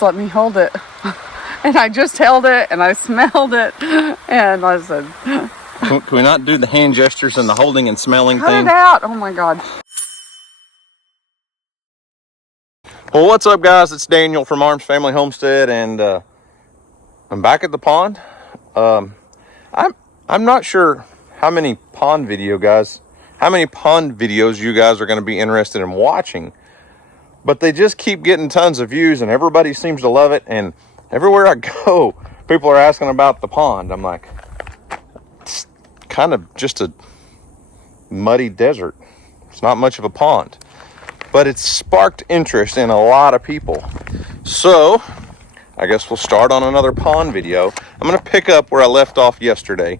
just let me hold it. And I just held it and I smelled it. And I said, can we not do the hand gestures and the holding and smelling cut thing? it out. Oh my God. Well, what's up, guys? It's Daniel from Arms Family Homestead, and I'm back at the pond. I'm not sure how many pond videos you guys are going to be interested in watching, but they just keep getting tons of views, and everybody seems to love it. And everywhere I go, people are asking about the pond. I'm like, it's kind of just a muddy desert. It's not much of a pond, but it's sparked interest in a lot of people. So I guess we'll start on another pond video. I'm going to pick up where I left off yesterday.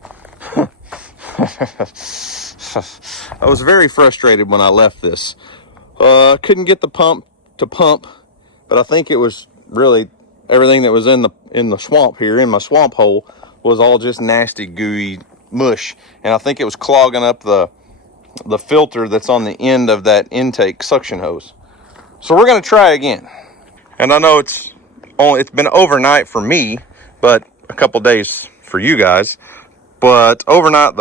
I was very frustrated when I left this. Couldn't get the pump to pump, but I think it was really everything that was in the swamp here, in my swamp hole, was all just nasty, gooey mush. And I think it was clogging up the filter that's on the end of that intake suction hose. So we're going to try again. And I know it's been overnight for me, but a couple days for you guys. But overnight,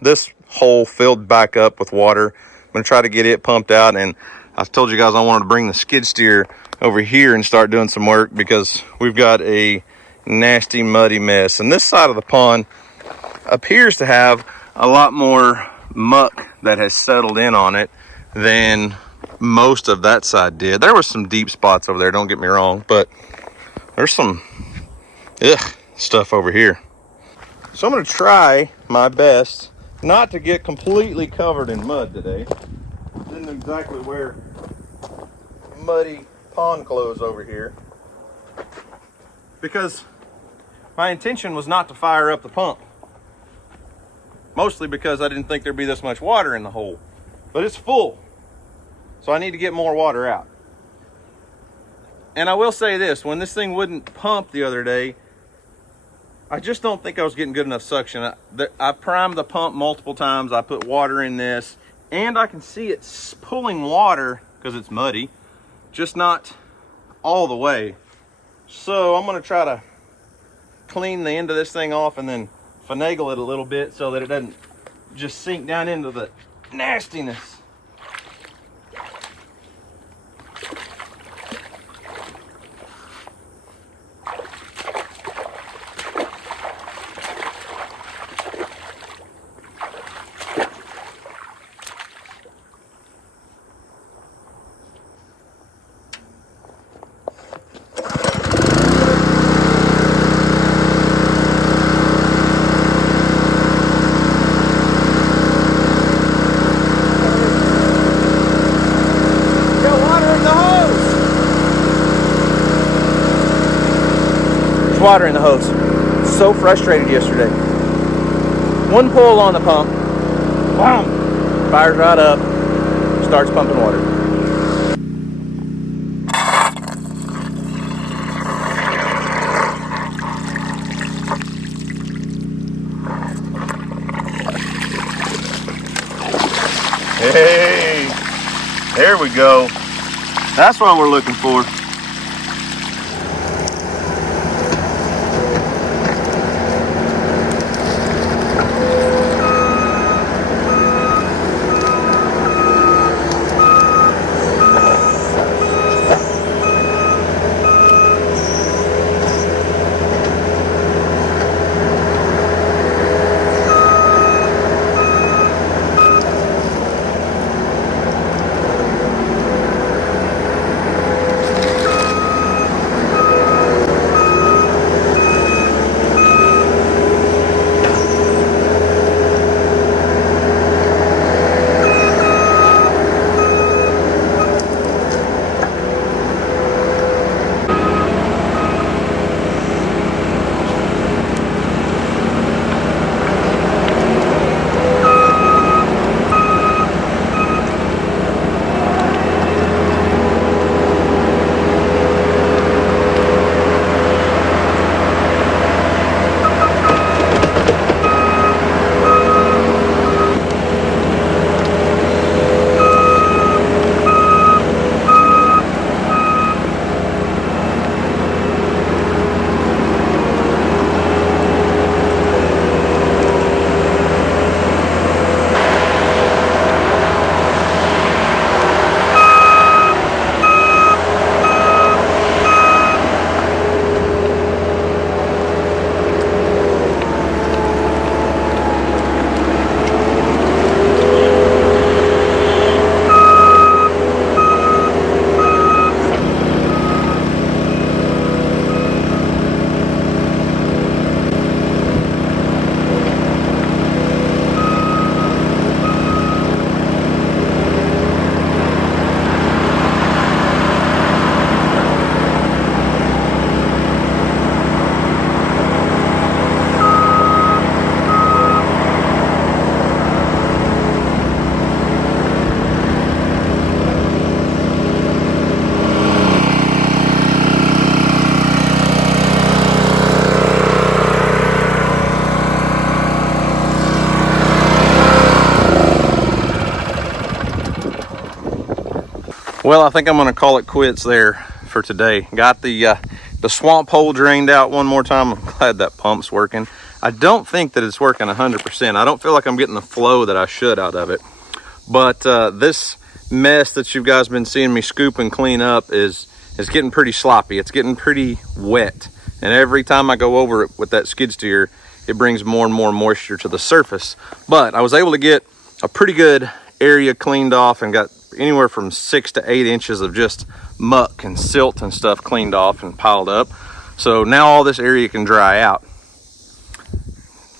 this hole filled back up with water. I'm going to try to get it pumped out. And I've told you guys I wanted to bring the skid steer over here and start doing some work, because we've got a nasty, muddy mess. And this side of the pond appears to have a lot more muck that has settled in on it than most of that side did. There was some deep spots over there, don't get me wrong, but there's some stuff over here. So I'm going to try my best not to get completely covered in mud today. Didn't exactly wear muddy pond clothes over here, because my intention was not to fire up the pump. Mostly because I didn't think there'd be this much water in the hole. But it's full. So I need to get more water out. And I will say this, when this thing wouldn't pump the other day, I just don't think I was getting good enough suction. I primed the pump multiple times. I put water in this, and I can see it's pulling water because it's muddy, just not all the way. So I'm going to try to clean the end of this thing off and then finagle it a little bit so that it doesn't just sink down into the nastiness. Water in the hose. So frustrated yesterday. One pull on the pump, boom, fires right up, starts pumping water. Hey, there we go. That's what we're looking for. Well, I think I'm going to call it quits there for today. Got the swamp hole drained out one more time. I'm glad that pump's working. I don't think that it's working 100%. I don't feel like I'm getting the flow that I should out of it. But this mess that you guys been seeing me scoop and clean up is getting pretty sloppy. It's getting pretty wet. And every time I go over it with that skid steer, it brings more and more moisture to the surface. But I was able to get a pretty good area cleaned off and got anywhere from 6 to 8 inches of just muck and silt and stuff cleaned off and piled up. So now all this area can dry out.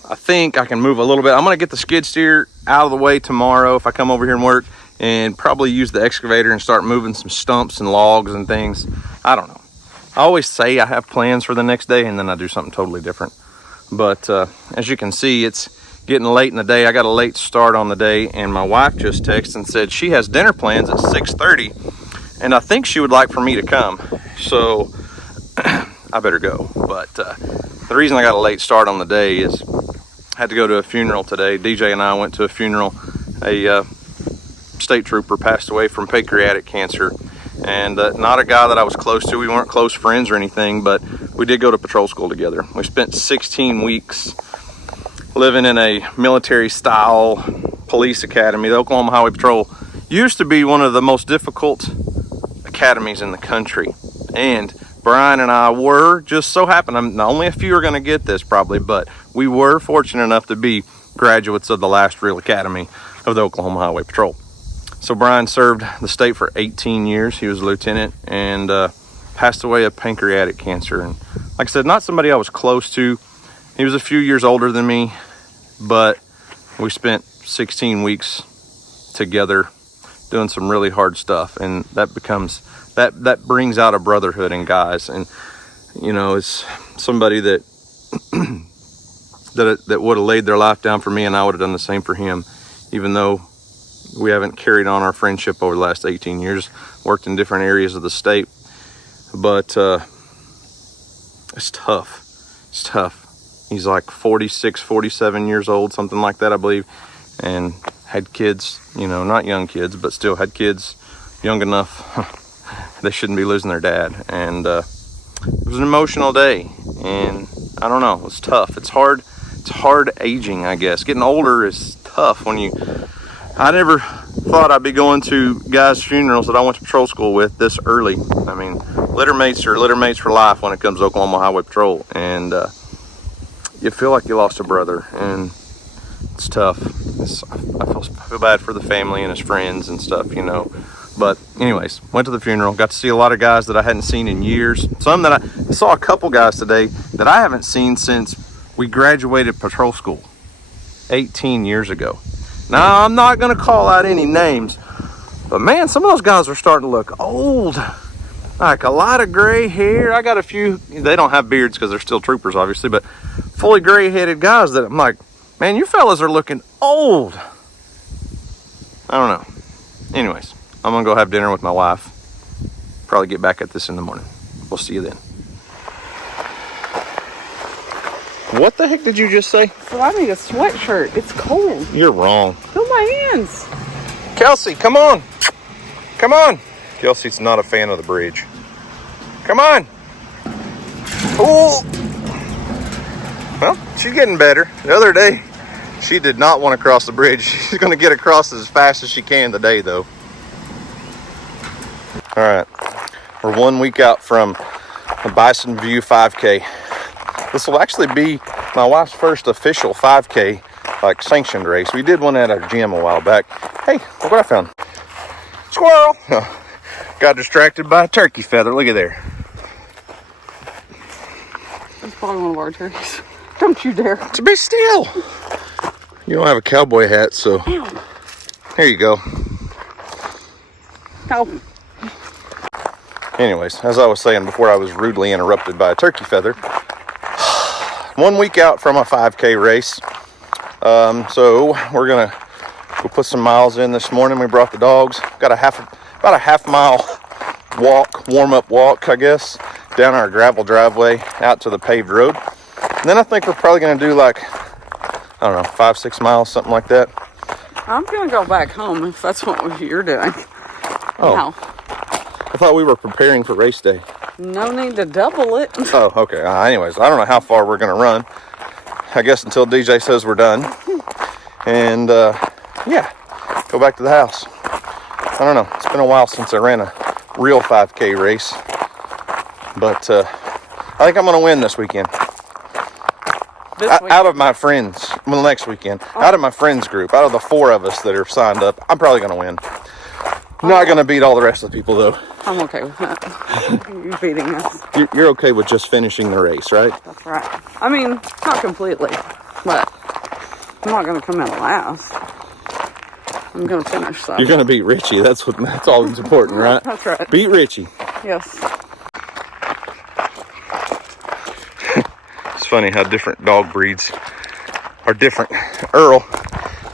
I think I can move a little bit. I'm going to get the skid steer out of the way tomorrow if I come over here and work, and probably use the excavator and start moving some stumps and logs and things. I don't know. I always say I have plans for the next day, and then I do something totally different. But as you can see, it's getting late in the day. I got a late start on the day, and my wife just texted and said she has dinner plans at 6:30, and I think she would like for me to come. So I better go. But the reason I got a late start on the day is I had to go to a funeral today. DJ and I went to a funeral. A state trooper passed away from pancreatic cancer, and not a guy that I was close to. We weren't close friends or anything, but we did go to patrol school together. We spent 16 weeks living in a military style police academy. The Oklahoma Highway Patrol used to be one of the most difficult academies in the country, and Brian and I were, just so happened, only a few are going to get this probably, but we were fortunate enough to be graduates of the last real academy of the Oklahoma Highway Patrol. So Brian served the state for 18 years. He was a lieutenant and passed away of pancreatic cancer. And like I said, not somebody I was close to. He was a few years older than me, but we spent 16 weeks together doing some really hard stuff, and that brings out a brotherhood in guys. And you know, it's somebody that that would have laid their life down for me, and I would have done the same for him, even though we haven't carried on our friendship over the last 18 years, worked in different areas of the state. But it's tough. It's tough. He's like 46, 47 years old, something like that, I believe, and had kids, you know, not young kids, but still had kids young enough they shouldn't be losing their dad. And it was an emotional day, and I don't know, it's tough. It's hard aging, I guess. Getting older is tough. I never thought I'd be going to guys' funerals that I went to patrol school with this early. I mean, litter mates are litter mates for life when it comes to Oklahoma Highway Patrol, and you feel like you lost a brother, and it's tough. I feel bad for the family and his friends and stuff, you know. But anyways, went to the funeral, got to see a lot of guys that I hadn't seen in years. Some that I saw a couple guys today that I haven't seen since we graduated patrol school 18 years ago. Now, I'm not going to call out any names, but man, some of those guys are starting to look old. Like a lot of gray hair. I got a few, they don't have beards because they're still troopers, obviously, but fully gray-headed guys that I'm like, man, you fellas are looking old. I don't know. Anyways, I'm going to go have dinner with my wife. Probably get back at this in the morning. We'll see you then. What the heck did you just say? So I need a sweatshirt. It's cold. You're wrong. Feel my hands. Kelsey, come on. Come on. Kelsey's not a fan of the bridge. Come on. Oh. Well, she's getting better. The other day, she did not want to cross the bridge. She's going to get across as fast as she can today, though. All right. We're 1 week out from the Bison View 5K. This will actually be my wife's first official 5K, like sanctioned race. We did one at our gym a while back. Hey, look what I found. Squirrel. Got distracted by a turkey feather. Look at there. That's probably one of our turkeys. Don't you dare. To be still. You don't have a cowboy hat, so Ow. Here you go. Oh. Anyways, as I was saying before I was rudely interrupted by a turkey feather, 1 week out from a 5K race. So we'll put some miles in this morning. We brought the dogs. Got about a half mile walk, warm-up walk, I guess, down our gravel driveway out to the paved road. And then I think we're probably going to do like, I don't know, 5-6 miles, something like that. I'm going to go back home if that's what you're doing. Oh. Now. I thought we were preparing for race day. No need to double it. Oh, okay. Anyways, I don't know how far we're gonna run. I guess until DJ says we're done. And yeah, go back to the house. I don't know. It's been a while since I ran a real 5K race. But I think I'm gonna win this weekend. Out of my friends, well, next weekend, out of my friends group, out of the 4 of us that are signed up, I'm probably going to win. Not going to beat all the rest of the people, though. I'm okay with that. You beating us. You're okay with just finishing the race, right? That's right. I mean, not completely, but I'm not going to come in last. I'm going to finish, so. You're going to beat Richie. That's all that's important, right? That's right. Beat Richie. Yes. It's funny how different dog breeds are different. Earl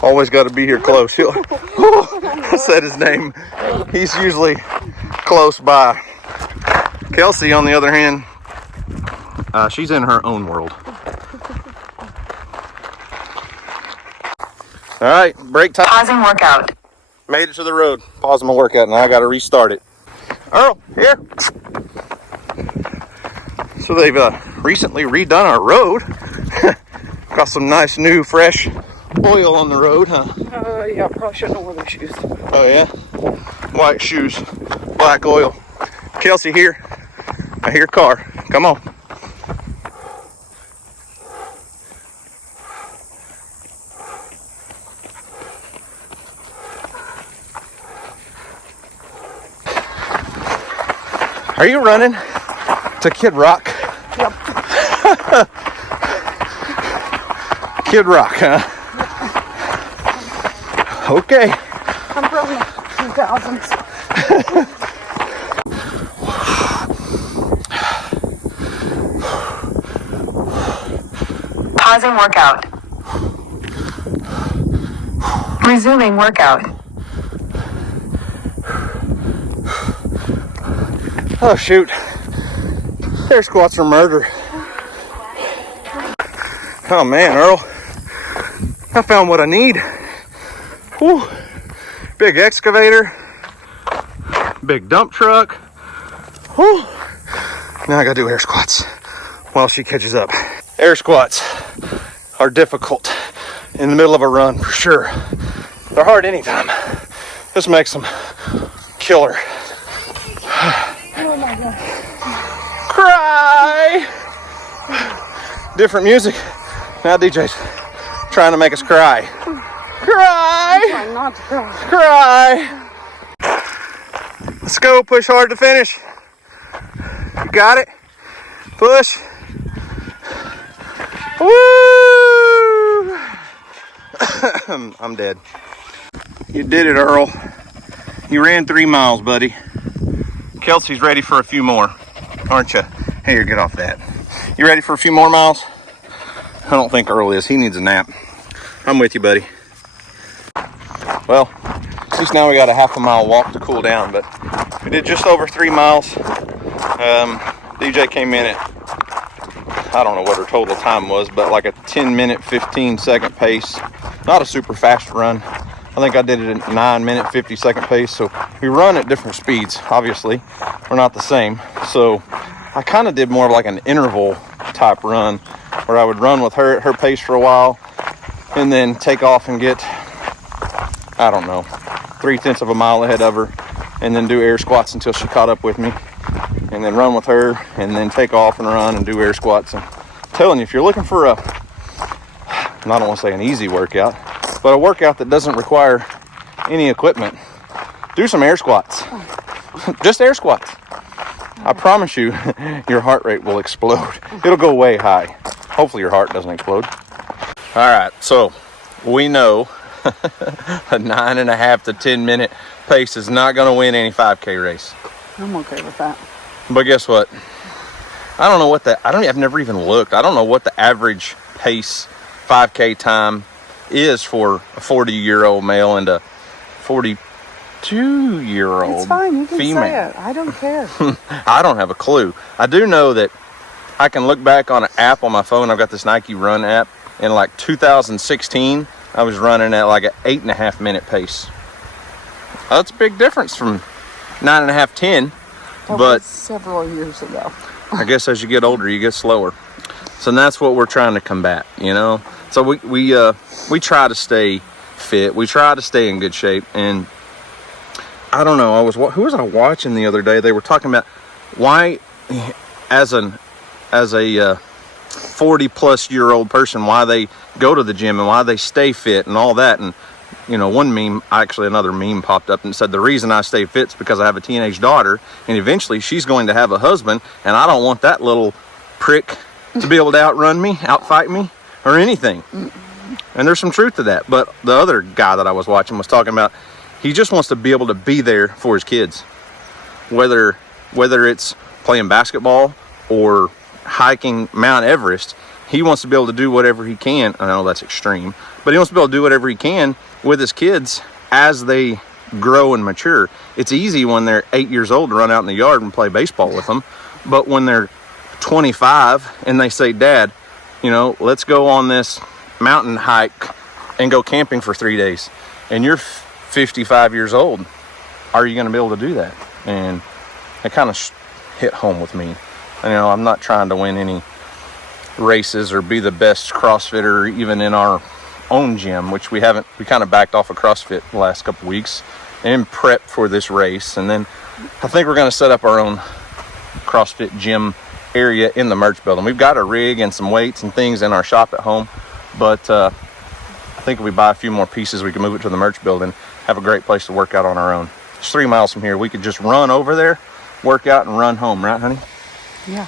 always got to be here close. I said his name. He's usually close by. Kelsey, on the other hand, she's in her own world. All right, break time. Pausing workout. Made it to the road. Pausing my workout, and I got to restart it. Earl, here. So they've recently redone our road. Got some nice new fresh oil on the road, huh? Yeah, I probably shouldn't have worn those shoes. Oh yeah? White shoes, black oil. Kelsey, here. I hear a car. Come on. Are you running to Kid Rock? Yep. Kid Rock, huh? Okay. I'm from the 2000s. Pausing workout. Resuming workout. Oh shoot. Air squats are murder. Oh man, Earl. I found what I need. Whew. Big excavator. Big dump truck. Whew. Now I gotta do air squats while she catches up. Air squats are difficult in the middle of a run for sure. They're hard anytime. This makes them killer. Oh my God. Cry! Different music. Now DJ's trying to make us cry. Cry! Try not to cry. Cry! Let's go, push hard to finish. You got it? Push. Woo! I'm dead. You did it, Earl. You ran 3 miles, buddy. Kelsey's ready for a few more, aren't you? Here, get off that. You ready for a few more miles? I don't think Earl is. He needs a nap. I'm with you, buddy. Well, at least now we got a half a mile walk to cool down, but we did just over 3 miles. DJ came in at, I don't know what her total time was, but like a 10-minute, 15-second pace. Not a super fast run. I think I did it at 9-minute, 50-second pace. So we run at different speeds, obviously. We're not the same. So I kind of did more of like an interval type run where I would run with her at her pace for a while and then take off and get, I don't know, 3/10 of a mile ahead of her and then do air squats until she caught up with me and then run with her and then take off and run and do air squats. And I'm telling you, if you're looking for I don't want to say an easy workout, but a workout that doesn't require any equipment, do some air squats. Just air squats. I promise you, your heart rate will explode. It'll go way high. Hopefully your heart doesn't explode. All right, so we know a 9.5 to 10-minute pace is not going to win any 5K race. I'm okay with that. But guess what? I've never even looked. I don't know what the average pace 5K time is for a 40-year-old male and a 42-year-old It's fine, you can female. say it. I don't care. I don't have a clue. I do know that I can look back on an app on my phone. I've got this Nike Run app. In like 2016, I was running at like an 8.5 minute pace. That's a big difference from 9.5, 10. That but was several years ago. I guess as you get older, you get slower. So that's what we're trying to combat, you know? So we try to stay fit. We try to stay in good shape. And I don't know, who was I watching the other day? They were talking about why, as a 40-plus-year-old person, why they go to the gym and why they stay fit and all that. And, you know, another meme popped up and said, the reason I stay fit is because I have a teenage daughter, and eventually she's going to have a husband, and I don't want that little prick to be able to outrun me, outfight me, or anything. And there's some truth to that. But the other guy that I was watching was talking about, he just wants to be able to be there for his kids. Whether it's playing basketball or hiking Mount Everest, he wants to be able to do whatever he can. I know that's extreme, but he wants to be able to do whatever he can with his kids as they grow and mature. It's easy when they're 8 years old to run out in the yard and play baseball with them. But when they're 25 and they say, Dad, you know, let's go on this mountain hike and go camping for 3 days, and you're 55 years old, are you going to be able to do that? And it kind of hit home with me. You know, I'm not trying to win any races or be the best CrossFitter even in our own gym, which we haven't. We kind of backed off of CrossFit the last couple weeks and prepped for this race. And then I think we're going to set up our own CrossFit gym area in the merch building. We've got a rig and some weights and things in our shop at home, but I think if we buy a few more pieces, we can move it to the merch building, have a great place to work out on our own. It's 3 miles from here. We could just run over there, work out, and run home, right, honey? Yeah.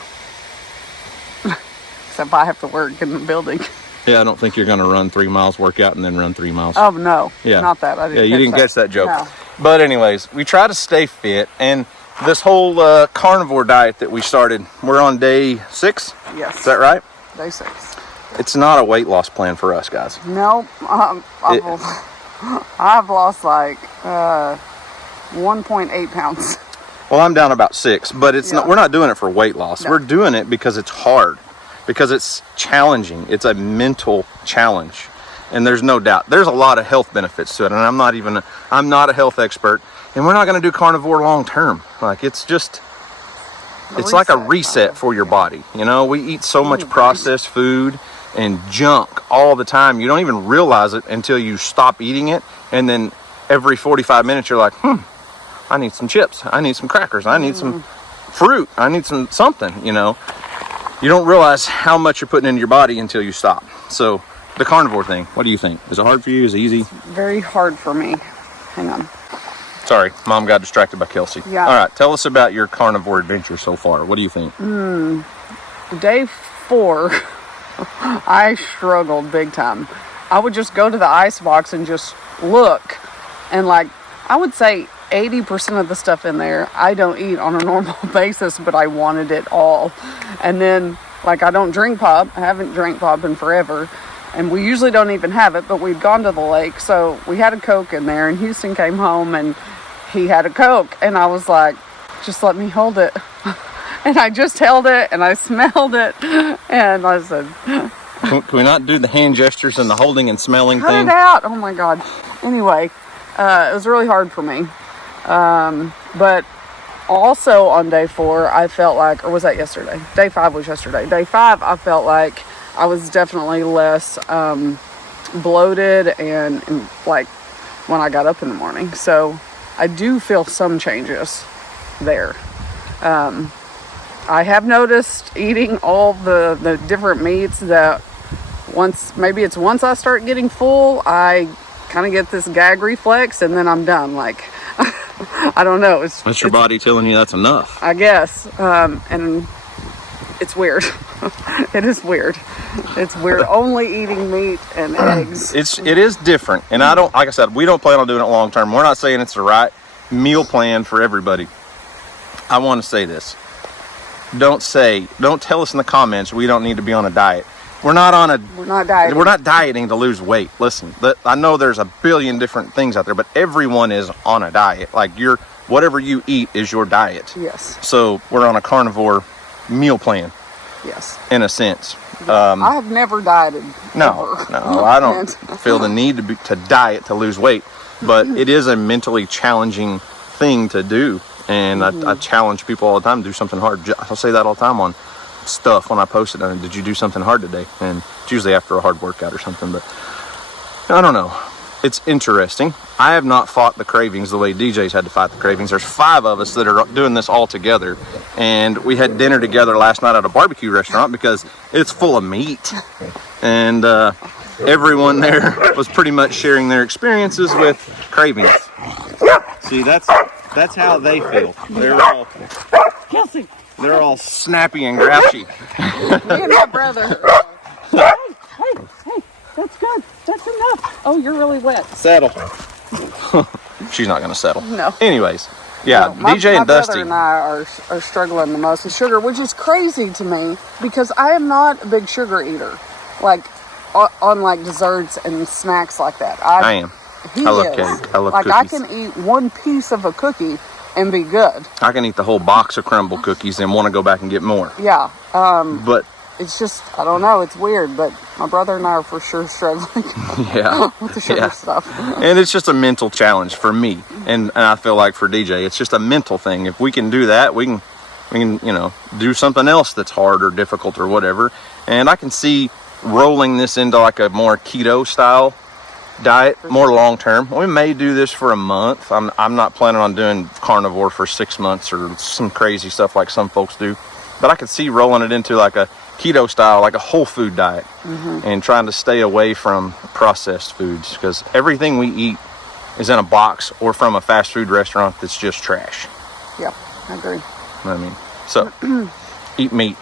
Except I have to work in the building. Yeah, I don't think you're going to run 3 miles, work out, and then run 3 miles. Oh, no. Yeah. Not that. You didn't catch that joke. No. But anyways, we try to stay fit, and this whole carnivore diet that we started, we're on day 6? Yes. Is that right? Day 6. It's not a weight loss plan for us, guys. No. I've lost like 1.8 pounds. Well, I'm down about 6, but it's not. We're not doing it for weight loss. No. We're doing it because it's hard, because it's challenging. It's a mental challenge, and there's no doubt. There's a lot of health benefits to it, and I'm not a health expert, and we're not going to do carnivore long term. Like it's like a reset for your body. You know, we eat so much processed food and junk all the time. You don't even realize it until you stop eating it, and then every 45 minutes you're like, I need some chips, I need some crackers, I need some fruit, I need something, you know. You don't realize how much you're putting into your body until you stop. So the carnivore thing, what do you think? Is it hard for you? Is it easy? Very hard for me. Hang on. Sorry, Mom got distracted by Kelsey. Yeah. All right, tell us about your carnivore adventure so far. What do you think? Day 4, I struggled big time. I would just go to the ice box and just look, and like I would say 80% of the stuff in there I don't eat on a normal basis, but I wanted it all. And then like I don't drink pop. I haven't drank pop in forever, and we usually don't even have it, but we'd gone to the lake, so we had a Coke in there, and Houston came home and he had a Coke, and I was like, just let me hold it. And I just held it, and I smelled it, and I said, Can we not do the hand gestures and the holding and smelling cut thing? it out. Oh my God. Anyway, it was really hard for me. But also on day 4, I felt like, or was that yesterday? Day 5 was yesterday. Day 5, I felt like I was definitely less bloated and like when I got up in the morning. So I do feel some changes there. I have noticed eating all the different meats that once I start getting full, I kind of get this gag reflex, and then I'm done. Like, I don't know. That's your body telling you that's enough. I guess. And it's weird. It is weird. It's weird only eating meat and eggs. It is different. And like I said, we don't plan on doing it long term. We're not saying it's the right meal plan for everybody. I want to say this. Don't tell us in the comments we don't need to be on a diet. We're not dieting. We're not dieting to lose weight. Listen, I know there's a billion different things out there, but everyone is on a diet. Like whatever you eat is your diet. Yes. So we're on a carnivore meal plan. Yes. In a sense. I have never dieted. No, I don't feel the need to diet to lose weight, but it is a mentally challenging thing to do. And I challenge people all the time to do something hard. I'll say that all the time on stuff when I post it. Did you do something hard today? And it's usually after a hard workout or something, but I don't know. It's interesting. I have not fought the cravings the way DJ's had to fight the cravings. There's 5 of us that are doing this all together, and we had dinner together last night at a barbecue restaurant because it's full of meat, and everyone there was pretty much sharing their experiences with cravings. See, that's how they feel. Kelsey. They're all snappy and grouchy. Me and my brother. Hey, that's good. That's enough. Oh, you're really wet. Settle. She's not going to settle. No. Anyways, yeah, no, DJ and Dusty. My brother and I are struggling the most with sugar, which is crazy to me because I am not a big sugar eater. Like, on like desserts and snacks like that. I am. I love cake. I love like, cookies. I can eat one piece of a cookie and be good. I can eat the whole box of crumble cookies and want to go back and get more. Yeah. But it's just, I don't know, it's weird, but my brother and I are for sure struggling with the sugar stuff. And it's just a mental challenge for me. And I feel like for DJ, it's just a mental thing. If we can do that, we can, do something else that's hard or difficult or whatever. And I can see rolling this into like a more keto style diet, more long term. We may do this for a month. I'm not planning on doing carnivore for 6 months or some crazy stuff like some folks do. But I could see rolling it into like a keto style, like a whole food diet, and trying to stay away from processed foods because everything we eat is in a box or from a fast food restaurant that's just trash. Yeah, I agree. I mean, so eat meat.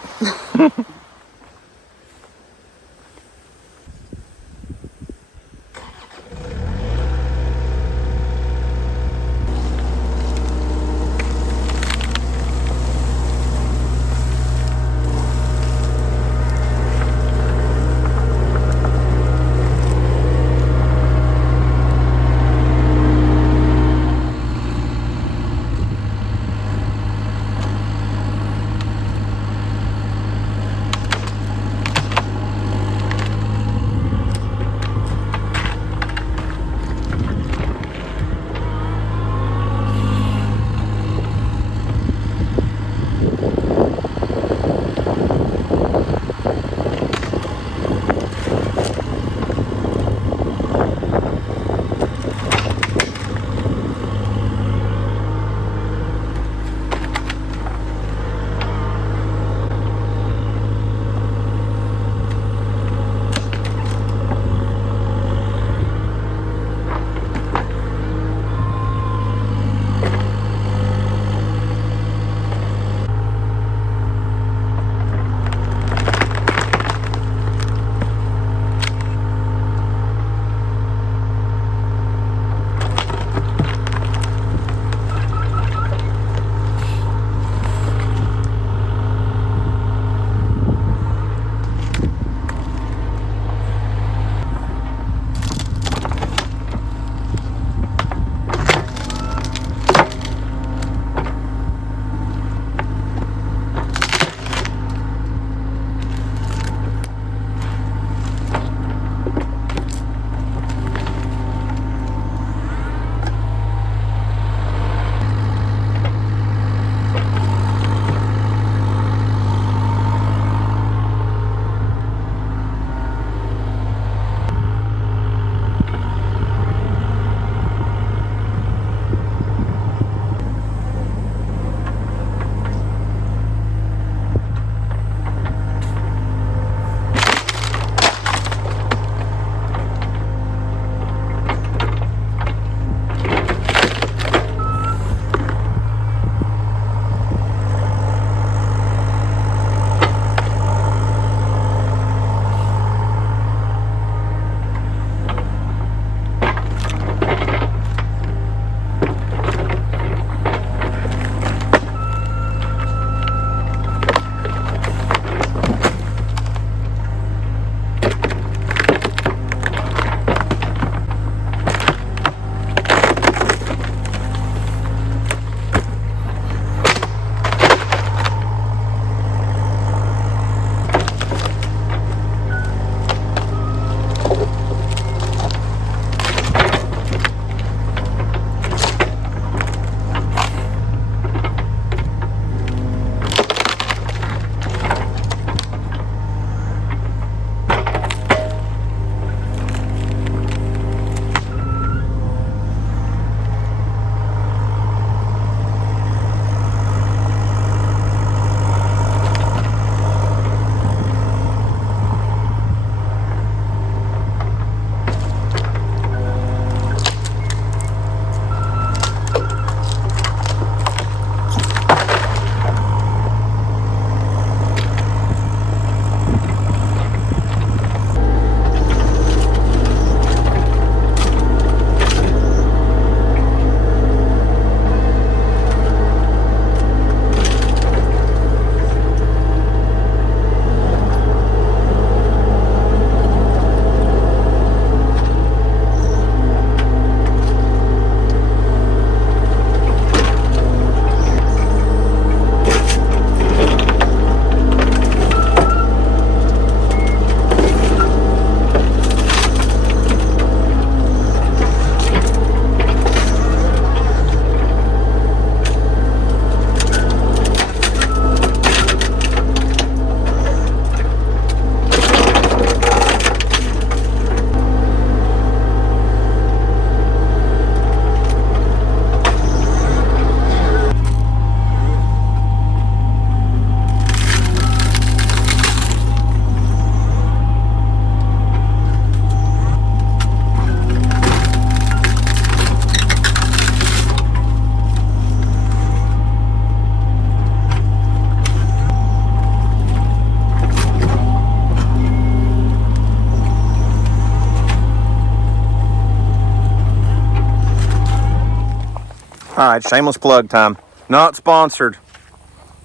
All right, shameless plug time. Not sponsored.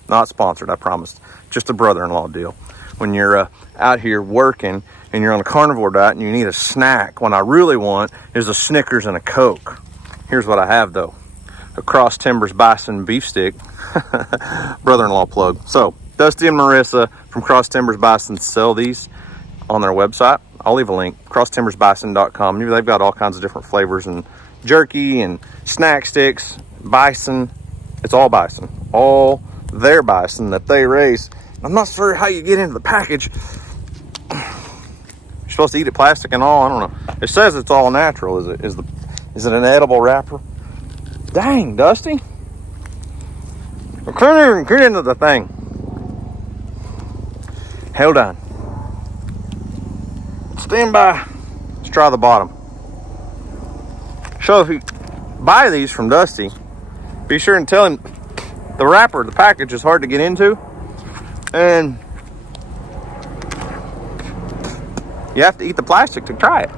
Not sponsored, I promise. Just a brother-in-law deal. When you're out here working and you're on a carnivore diet and you need a snack, what I really want is a Snickers and a Coke. Here's what I have, though. A Cross Timbers Bison beef stick. Brother-in-law plug. So, Dusty and Marissa from Cross Timbers Bison sell these on their website. I'll leave a link. CrossTimbersBison.com. They've got all kinds of different flavors and jerky and snack sticks. Bison. It's all bison. All their bison that they raise. I'm not sure how you get into the package. You're supposed to eat it plastic and all. I don't know. It says it's all natural. Is it an edible wrapper? Dang, Dusty. I couldn't even get into the thing. Hold on. Stand by. Let's try the bottom. So if you buy these from Dusty, be sure and tell him the wrapper, the package is hard to get into. And you have to eat the plastic to try it.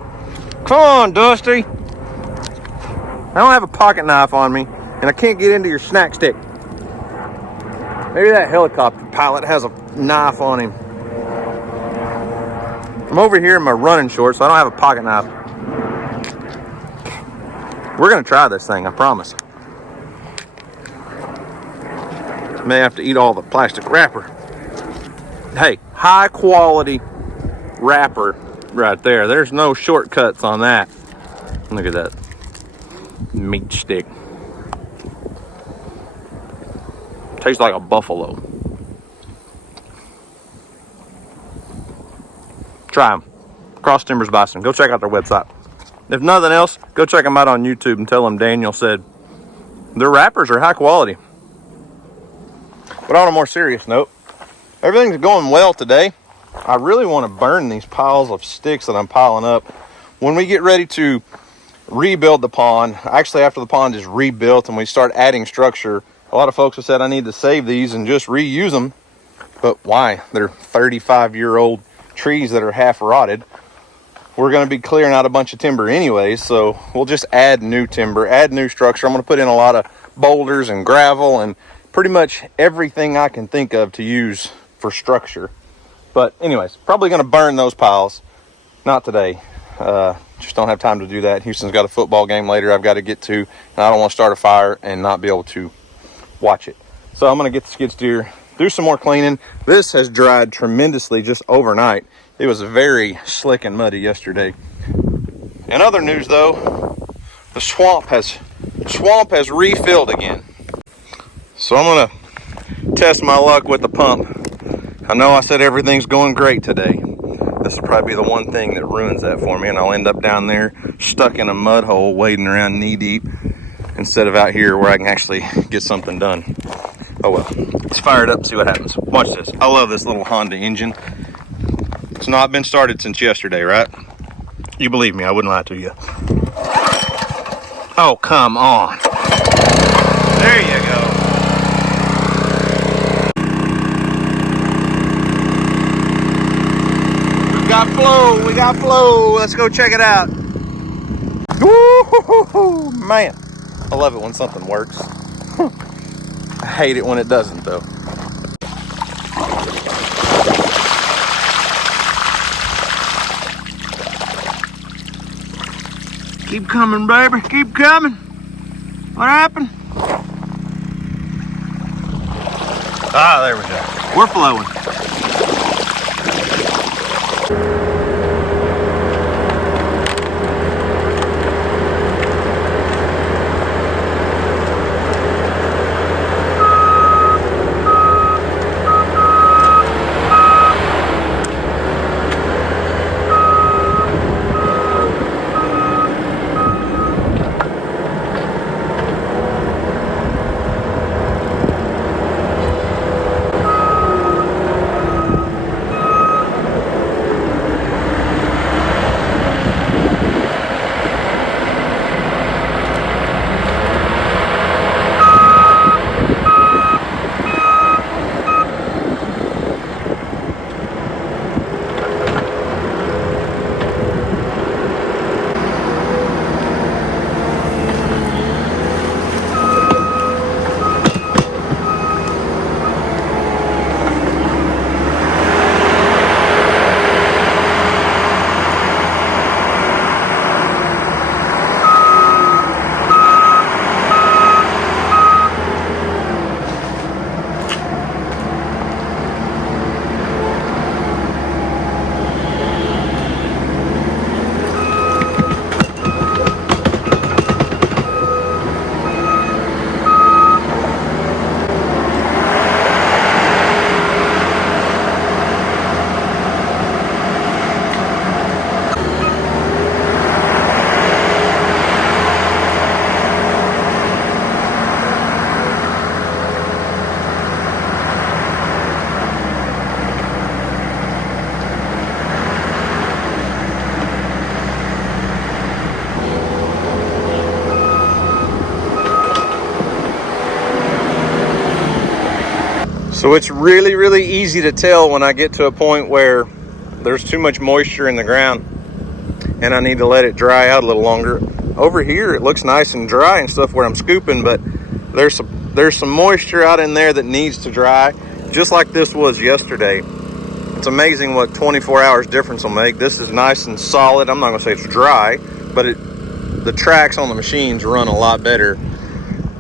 Come on, Dusty. I don't have a pocket knife on me, and I can't get into your snack stick. Maybe that helicopter pilot has a knife on him. I'm over here in my running shorts, so I don't have a pocket knife. We're gonna try this thing, I promise. May have to eat all the plastic wrapper. Hey, high quality wrapper right there. There's no shortcuts on that. Look at that meat stick. Tastes like a buffalo. Try them. Cross Timbers Bison. Go check out their website. If nothing else, go check them out on YouTube and tell them Daniel said their wrappers are high quality. But on a more serious note, everything's going well today. I really want to burn these piles of sticks that I'm piling up. When we get ready to rebuild the pond, actually after the pond is rebuilt and we start adding structure, a lot of folks have said I need to save these and just reuse them. But why? They're 35-year-old trees that are half rotted. We're going to be clearing out a bunch of timber anyways, so we'll just add new timber, add new structure. I'm going to put in a lot of boulders and gravel and pretty much everything I can think of to use for structure. But anyways, probably going to burn those piles. Not today. Just don't have time to do that. Houston's got a football game later I've got to get to, and I don't want to start a fire and not be able to watch it. So I'm going to get the skid steer, do some more cleaning. This has dried tremendously just overnight. It was very slick and muddy yesterday. In other news though, the swamp has refilled again. So I'm going to test my luck with the pump. I know I said everything's going great today. This will probably be the one thing that ruins that for me, and I'll end up down there stuck in a mud hole wading around knee deep instead of out here where I can actually get something done. Oh well, let's fire it up and see what happens. Watch this. I love this little Honda engine. It's not been started since yesterday, right? You believe me, I wouldn't lie to you. Oh, come on. There you go. We got flow. Let's go check it out. Woo-hoo-hoo-hoo, man. I love it when something works. I hate it when it doesn't though. Keep coming, baby. Keep coming. What happened? Ah, there we go. We're flowing. So it's really, really easy to tell when I get to a point where there's too much moisture in the ground and I need to let it dry out a little longer. Over here, it looks nice and dry and stuff where I'm scooping, but there's some moisture out in there that needs to dry, just like this was yesterday. It's amazing what 24 hours difference will make. This is nice and solid. I'm not gonna say it's dry, but the tracks on the machines run a lot better.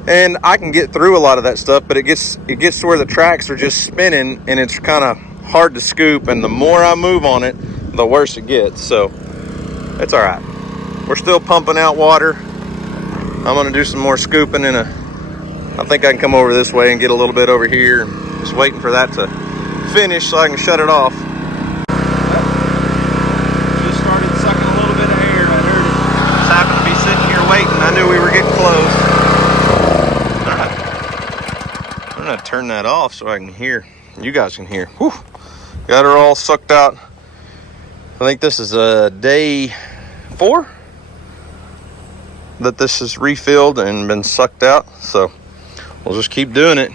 And I can get through a lot of that stuff, but it gets to where the tracks are just spinning and it's kind of hard to scoop. And the more I move on it, the worse it gets. So it's all right. We're still pumping out water. I'm gonna do some more scooping I think I can come over this way and get a little bit over here. Just waiting for that to finish so I can shut it off. Just started sucking a little bit of air. I heard it. Just happened to be sitting here waiting. I knew we were getting close. I'm gonna turn that off so I can hear. You guys can hear. Whew. Got her all sucked out. I think this is day 4 that this is refilled and been sucked out. So we'll just keep doing it.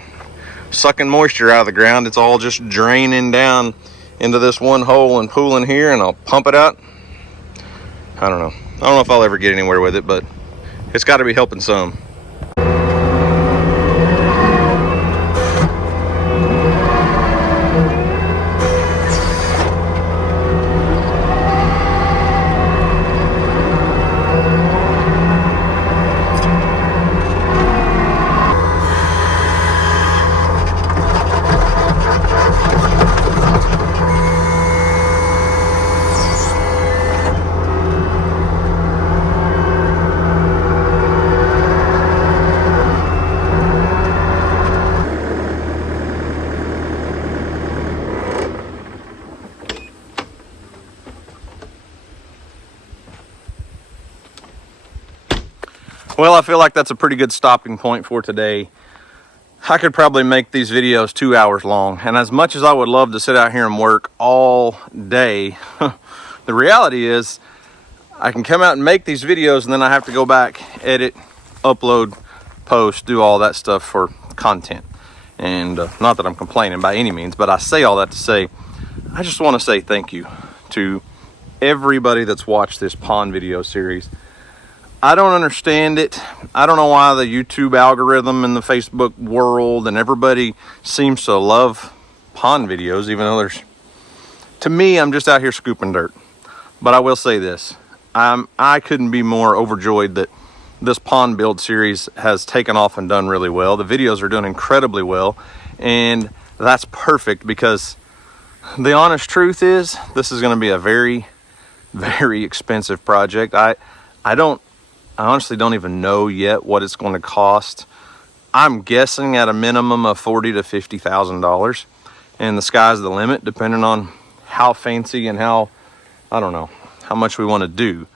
Sucking moisture out of the ground. It's all just draining down into this one hole and pooling here, and I'll pump it out. I don't know if I'll ever get anywhere with it, but it's got to be helping some. Well, I feel like that's a pretty good stopping point for today. I could probably make these videos 2 hours long, and as much as I would love to sit out here and work all day, the reality is I can come out and make these videos and then I have to go back, edit, upload, post, do all that stuff for content. And not that I'm complaining by any means, but I say all that to say, I just want to say thank you to everybody that's watched this pond video series. I don't understand it. I don't know why the YouTube algorithm and the Facebook world and everybody seems to love pond videos, even though to me, I'm just out here scooping dirt. But I will say this, I couldn't be more overjoyed that this pond build series has taken off and done really well. The videos are doing incredibly well, and that's perfect because the honest truth is this is going to be a very, very expensive project. I honestly don't even know yet what it's going to cost. I'm guessing at a minimum of $40,000 to $50,000, and the sky's the limit depending on how fancy and how much we want to do.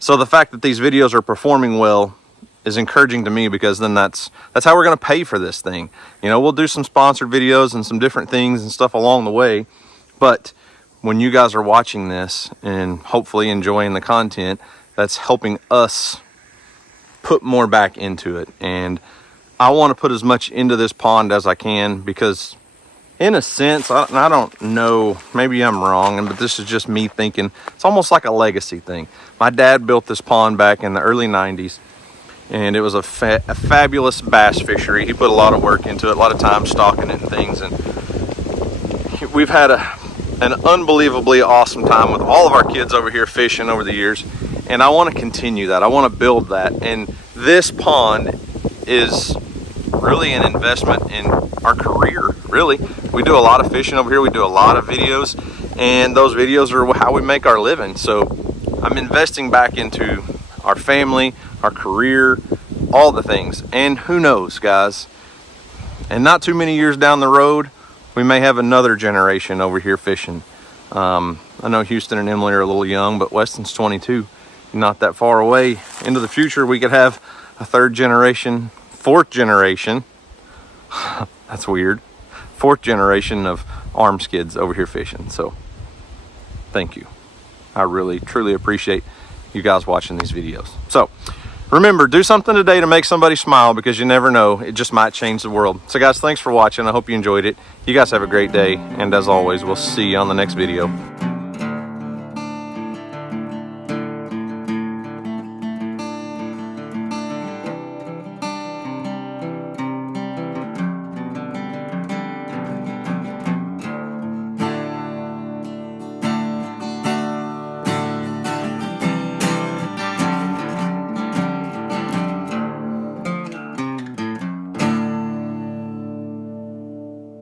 So the fact that these videos are performing well is encouraging to me, because then that's how we're going to pay for this thing. You know, we'll do some sponsored videos and some different things and stuff along the way, but when you guys are watching this and hopefully enjoying the content, that's helping us put more back into it. And I want to put as much into this pond as I can, because in a sense, I don't know, maybe I'm wrong, but this is just me thinking, it's almost like a legacy thing. My dad built this pond back in the early 90s, and it was a fabulous bass fishery. He put a lot of work into it, a lot of time stocking it and things, and we've had an unbelievably awesome time with all of our kids over here fishing over the years. And I want to continue that. I want to build that. And this pond is really an investment in our career, really. We do a lot of fishing over here. We do a lot of videos, and those videos are how we make our living. So I'm investing back into our family, our career, all the things. And who knows, guys, and not too many years down the road, we may have another generation over here fishing. I know Houston and Emily are a little young, but Weston's 22. Not that far away into the future, we could have a 3rd generation, 4th generation. That's weird. 4th generation of arm skids over here fishing. So thank you. I really, truly appreciate you guys watching these videos. So Remember, do something today to make somebody smile, because you never know, it just might change the world. So guys, thanks for watching. I hope you enjoyed it. You guys have a great day, and as always, we'll see you on the next video.